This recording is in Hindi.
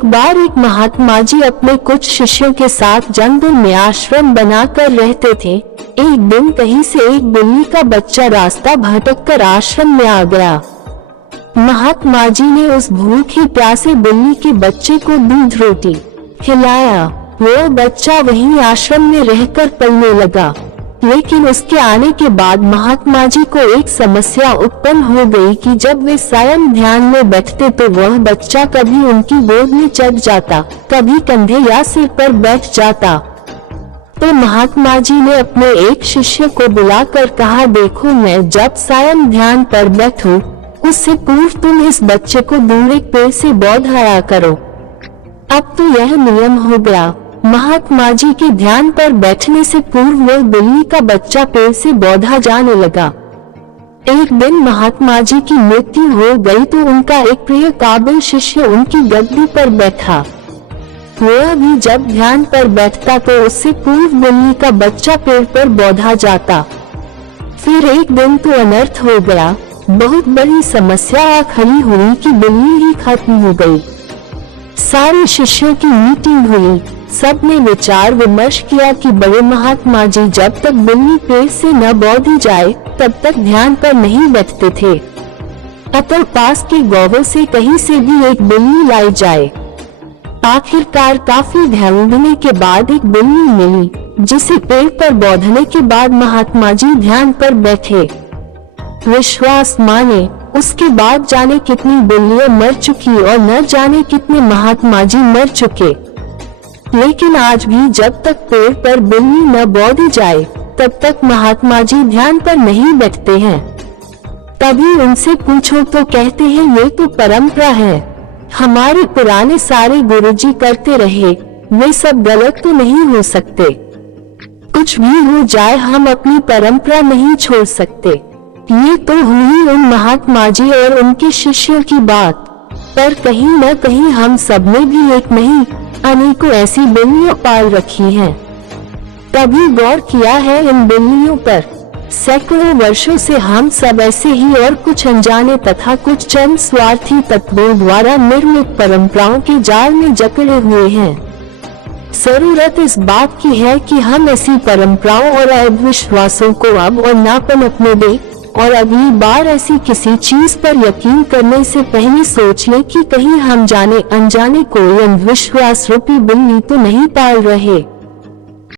एक बार एक महात्मा जी अपने कुछ शिष्यों के साथ जंगल में आश्रम बनाकर रहते थे। एक दिन कहीं से एक बिल्ली का बच्चा रास्ता भटककर आश्रम में आ गया। महात्मा जी ने उस भूखे प्यासे बिल्ली के बच्चे को दूध रोटी खिलाया। वो बच्चा वहीं आश्रम में रहकर पलने लगा। लेकिन उसके आने के बाद महात्मा जी को एक समस्या उत्पन्न हो गई कि जब वे स्वयं ध्यान में बैठते तो वह बच्चा कभी उनकी गोद में चढ़ जाता, कभी कंधे या सिर पर बैठ जाता। तो महात्मा जी ने अपने एक शिष्य को बुलाकर कहा, देखो मैं जब स्वयं ध्यान पर बैठूं, उससे पूर्व तुम इस बच्चे को दूर एक पेड़ से बौधाया करो। अब तो यह नियम हो गया। महात्मा जी के ध्यान पर बैठने से पूर्व वह बिल्ली का बच्चा पेड़ से बौधा जाने लगा। एक दिन महात्मा जी की मृत्यु हो गई तो उनका एक प्रिय काबिल शिष्य उनकी गद्दी पर बैठा। वह भी जब ध्यान पर बैठता तो उससे पूर्व बिल्ली का बच्चा पेड़ पर बौधा जाता। फिर एक दिन तो अनर्थ हो गया। बहुत बड़ी समस्या खड़ी हुई कि बिल्ली ही खत्म हो गई। सारे शिष्यों की मीटिंग हुई। सबने विचार विमर्श किया कि बड़े महात्मा जी जब तक बिल्ली पेड़ से न बौधी जाए तब तक ध्यान पर नहीं बैठते थे। अतः पास के गौवों से कहीं से भी एक बिल्ली लाई जाए। आखिरकार काफी ढूंढने के बाद एक बिल्ली मिली, जिसे पेड़ पर बौधने के बाद महात्मा जी ध्यान पर बैठे। विश्वास माने उसके बाद जाने कितनी बिल्लियां मर चुकी और न जाने कितने महात्मा जी मर चुके। लेकिन आज भी जब तक पेड़ पर बिल्ली न बौधी जाए तब तक महात्मा जी ध्यान पर नहीं बैठते हैं। तभी उनसे पूछो तो कहते हैं ये तो परंपरा है, हमारे पुराने सारे गुरुजी करते रहे, वे सब गलत तो नहीं हो सकते। कुछ भी हो जाए हम अपनी परंपरा नहीं छोड़ सकते। ये तो हुई उन महात्मा जी और उनके शिष्यों की बात, पर कहीं न कहीं हम सब ने भी एक नहीं अनेकों ऐसी बिल्लियां पाल रखी हैं। कभी गौर किया है इन बिल्लियों पर? सैकड़ों वर्षों से हम सब ऐसे ही और कुछ अनजाने तथा कुछ चंद स्वार्थी तत्वों द्वारा निर्मित परंपराओं के जाल में जकड़े हुए हैं। जरूरत इस बात की है कि हम ऐसी परंपराओं और अंधविश्वासों को अब और ना पनपने दें और अगली बार ऐसी किसी चीज पर यकीन करने से पहले सोच लें कि कहीं हम जाने अनजाने कोई अंधविश्वास रूपी बिल्ली तो नहीं पाल रहे।